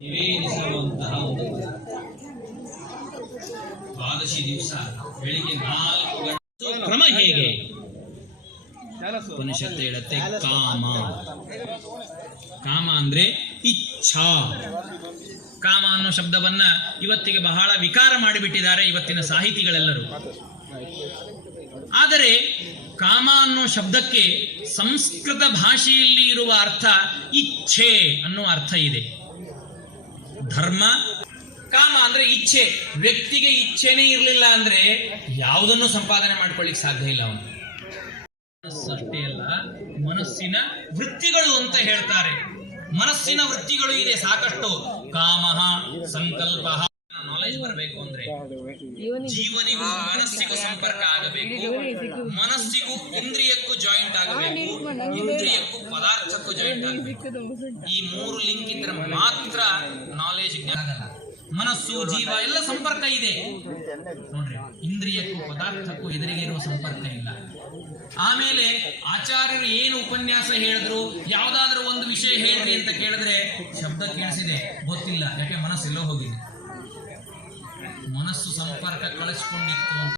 ನಿವೇದಿಸುವಂತಹ ಒಂದು ದ್ವಾದಶಿ ದಿವಸ ಬೆಳಿಗ್ಗೆ ನಾಲ್ಕು ಗಂಟೆ ಕ್ರಮ ಹೇಗೆ ಉಪನಿಷತ್ತು ಹೇಳುತ್ತೆ ಕಾಮ. ಕಾಮ ಅಂದ್ರೆ ಇಚ್ಛಾ. ಕಾಮ ಅನ್ನೋ ಶಬ್ದವನ್ನ ಇವತ್ತಿಗೆ ಬಹಳ ವಿಕಾರ ಮಾಡಿಬಿಟ್ಟಿದ್ದಾರೆ ಇವತ್ತಿನ ಸಾಹಿತಿಗಳೆಲ್ಲರೂ. ಆದರೆ ಕಾಮ ಅನ್ನೋ ಶಬ್ದಕ್ಕೆ ಸಂಸ್ಕೃತ ಭಾಷೆಯಲ್ಲಿ ಇರುವ ಅರ್ಥ ಇಚ್ಛೆ ಅನ್ನೋ ಅರ್ಥ ಇದೆ. ಧರ್ಮ ಕಾಮ ಅಂದ್ರೆ ಇಚ್ಛೆ. ವ್ಯಕ್ತಿಗೆ ಇಚ್ಛೆನೇ ಇರಲಿಲ್ಲ ಅಂದ್ರೆ ಯಾವುದನ್ನು ಸಂಪಾದನೆ ಮಾಡ್ಕೊಳ್ಳಿಕ್ ಸಾಧ್ಯ ಇಲ್ಲ ಅವನು. ಅಷ್ಟೇ ಅಲ್ಲ, ಮನಸ್ಸಿನ ವೃತ್ತಿಗಳು ಅಂತ ಹೇಳ್ತಾರೆ. ಮನಸ್ಸಿನ ವೃತ್ತಿಗಳು ಇದೆ, ಸಾಕಷ್ಟು. ಕಾಮಹ ಸಂಕಲ್ಪ ನಾಲೆಜ್ ಬರಬೇಕು ಅಂದ್ರೆ. ಜೀವನಿಗೂ ಮನಸ್ಸಿಗೂ ಸಂಪರ್ಕ ಆಗಬೇಕು. ಮನಸ್ಸಿಗೂ ಇಂದ್ರಿಯಕ್ಕೂ ಜಾಯಿಂಟ್ ಆಗಬೇಕು. ಇಂದ್ರಿಯಕ್ಕೂ ಪದಾರ್ಥಕ್ಕೂ ಜಾಯಿಂಟ್ ಆಗಬೇಕು. ಈ ಮೂರು ಲಿಂಕ್ ಇದ್ರೆ ಮಾತ್ರ ನಾಲೆಜ್ ಆಗಲ್ಲ. ಮನಸ್ಸು, ಜೀವ, ಎಲ್ಲ ಸಂಪರ್ಕ ಇದೆ. ನೋಡ್ರಿ, ಇಂದ್ರಿಯಕ್ಕೂ ಪದಾರ್ಥಕ್ಕೂ ಎದುರಿಗೆ ಇರುವ ಸಂಪರ್ಕ ಇಲ್ಲ. ಆಮೇಲೆ ಆಚಾರ್ಯರು ಏನು ಉಪನ್ಯಾಸ ಹೇಳಿದ್ರು? ಯಾವ್ದಾದ್ರು ಒಂದು ವಿಷಯ ಹೇಳ್ರಿ ಅಂತ ಕೇಳಿದ್ರೆ ಶಬ್ದ ಕೇಳಿಸಿದೆ. ಗೊತ್ತಿಲ್ಲ. ಯಾಕೆ? ಮನಸ್ಸೆಲ್ಲೋ ಹೋಗಿದೆ. ಮನಸ್ಸು ಸಂಪರ್ಕ ಕಳಿಸ್ಕೊಂಡಿತ್ತು